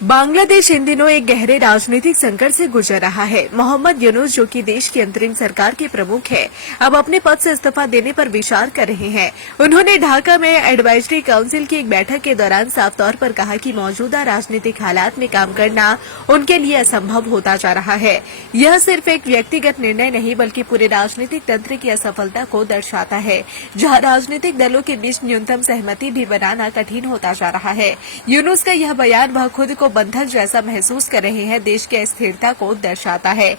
बांग्लादेश इन दिनों एक गहरे राजनीतिक संकट से गुजर रहा है। मोहम्मद यूनुस, जो कि देश की अंतरिम सरकार के प्रमुख है, अब अपने पद से इस्तीफा देने पर विचार कर रहे हैं। उन्होंने ढाका में एडवाइजरी काउंसिल की एक बैठक के दौरान साफ तौर पर कहा कि मौजूदा राजनीतिक हालात में काम करना उनके लिए असंभव होता जा रहा है। यह सिर्फ एक व्यक्तिगत निर्णय नहीं बल्कि पूरे राजनीतिक तंत्र की असफलता को दर्शाता है, जहां राजनीतिक दलों के बीच न्यूनतम सहमति भी बनाना कठिन होता जा रहा है। यूनुस का यह बयान वह खुद को बंधक जैसा महसूस कर रहे हैं, देश की अस्थिरता को दर्शाता है।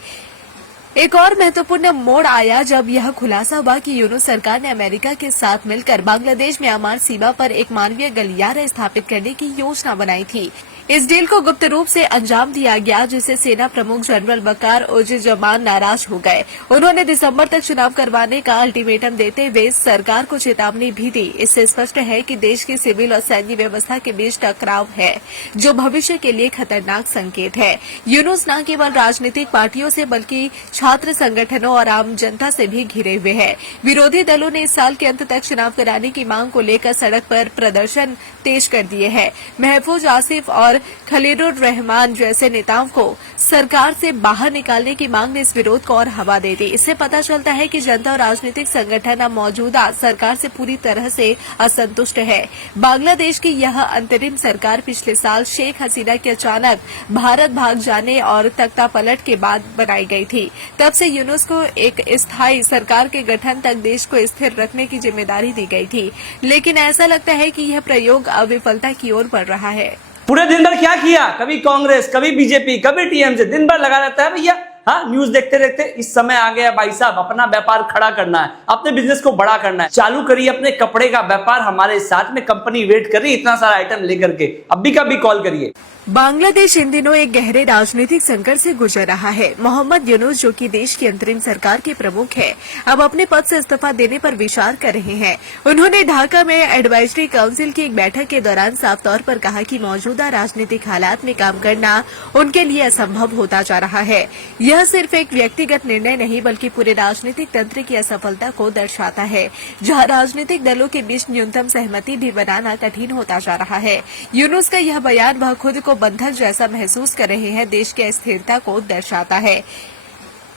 एक और महत्वपूर्ण मोड़ आया जब यह खुलासा हुआ कि यूनुस सरकार ने अमेरिका के साथ मिलकर बांग्लादेश म्यांमार सीमा पर एक मानवीय गलियारा स्थापित करने की योजना बनाई थी। इस डील को गुप्त रूप से अंजाम दिया गया, जिसे सेना प्रमुख जनरल वकार उज़्ज़मान नाराज हो गए। उन्होंने दिसंबर तक चुनाव करवाने का अल्टीमेटम देते हुए सरकार को चेतावनी भी दी। इससे स्पष्ट है कि देश की सिविल और सैन्य व्यवस्था के बीच टकराव है, जो भविष्य के लिए खतरनाक संकेत है। यूनुस न केवल राजनीतिक पार्टियों से बल्कि छात्र संगठनों और आम जनता से भी घिरे हुए हैं। विरोधी दलों ने इस साल के अंत तक चुनाव कराने की मांग को लेकर सड़क पर प्रदर्शन तेज कर दिए हैं। महफूज आसिफ और खलीलुर रहमान जैसे नेताओं को सरकार से बाहर निकालने की मांग ने इस विरोध को और हवा दे दी। इससे पता चलता है कि जनता और राजनीतिक संगठन अब मौजूदा सरकार से पूरी तरह से असंतुष्ट है। बांग्लादेश की यह अंतरिम सरकार पिछले साल शेख हसीना के अचानक भारत भाग जाने और तख्ता पलट के बाद बनाई गई थी। तब से यूनुस को एक स्थायी सरकार के गठन तक देश को स्थिर रखने की जिम्मेदारी दी गई थी, लेकिन ऐसा लगता है कि यह प्रयोग अविफलता की ओर बढ़ रहा है। पूरे दिन भर क्या किया, कभी कांग्रेस, कभी बीजेपी, कभी टीएमसी, दिन भर लगा रहता है भैया। हाँ, न्यूज देखते देखते इस समय आ गया भाई साहब, अपना व्यापार खड़ा करना है, अपने बिजनेस को बड़ा करना है। चालू करिए अपने कपड़े का व्यापार, हमारे साथ में कंपनी वेट कर रही है इतना सारा आइटम लेकर के। अभी का भी कॉल करिए। बांग्लादेश इन दिनों एक गहरे राजनीतिक संकट से गुजर रहा है। मोहम्मद यूनुस, जो कि देश की अंतरिम सरकार के प्रमुख है, अब अपने पद से इस्तीफा देने पर विचार कर रहे हैं। उन्होंने ढाका में एडवाइजरी काउंसिल की एक बैठक के दौरान साफ तौर पर कहा कि मौजूदा राजनीतिक हालात में काम करना उनके लिए असंभव होता जा रहा है। यह सिर्फ एक व्यक्तिगत निर्णय नहीं बल्कि पूरे राजनीतिक तंत्र की असफलता को दर्शाता है, जहां राजनीतिक दलों के बीच न्यूनतम सहमति भी बनाना कठिन होता जा रहा है। यूनुस का यह बयान वह खुद को बंधक जैसा महसूस कर रहे हैं, देश की अस्थिरता को दर्शाता है।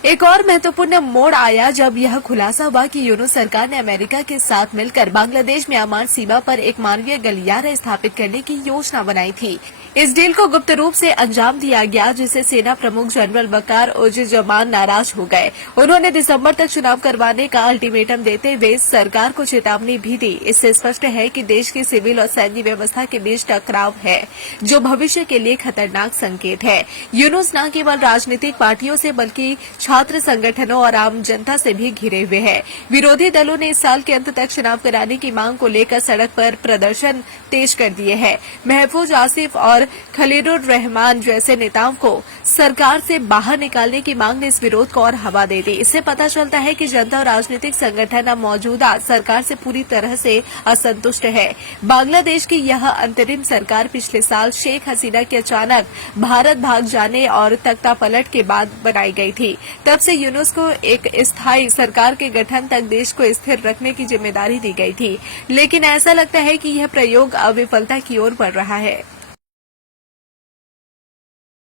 एक और महत्वपूर्ण मोड़ आया जब यह खुलासा हुआ कि यूनुस सरकार ने अमेरिका के साथ मिलकर बांग्लादेश म्यांमार सीमा पर एक मानवीय गलियारा स्थापित करने की योजना बनाई थी। इस डील को गुप्त रूप से अंजाम दिया गया, जिसे सेना प्रमुख जनरल वकार उज़्ज़मान नाराज हो गए। उन्होंने दिसंबर तक चुनाव करवाने का अल्टीमेटम देते हुए सरकार को चेतावनी भी दी। इससे स्पष्ट है कि देश की सिविल और सैन्य व्यवस्था के बीच टकराव है, जो भविष्य के लिए खतरनाक संकेत है। यूनुस न केवल राजनीतिक पार्टियों से बल्कि छात्र संगठनों और आम जनता से भी घिरे हुए हैं। विरोधी दलों ने इस साल के अंत तक चुनाव कराने की मांग को लेकर सड़क पर प्रदर्शन तेज कर दिए हैं। महफूज आसिफ और खलीलुर रहमान जैसे नेताओं को सरकार से बाहर निकालने की मांग ने इस विरोध को और हवा दे दी। इससे पता चलता है कि जनता और राजनीतिक संगठन अब मौजूदा सरकार से पूरी तरह से असंतुष्ट है। बांग्लादेश की यह अंतरिम सरकार पिछले साल शेख हसीना के अचानक भारत भाग जाने और तख्ता पलट के बाद बनाई गई थी। तब से यूनुस को एक स्थायी सरकार के गठन तक देश को स्थिर रखने की जिम्मेदारी दी गई थी, लेकिन ऐसा लगता है कि यह प्रयोग अविफलता की ओर बढ़ रहा है।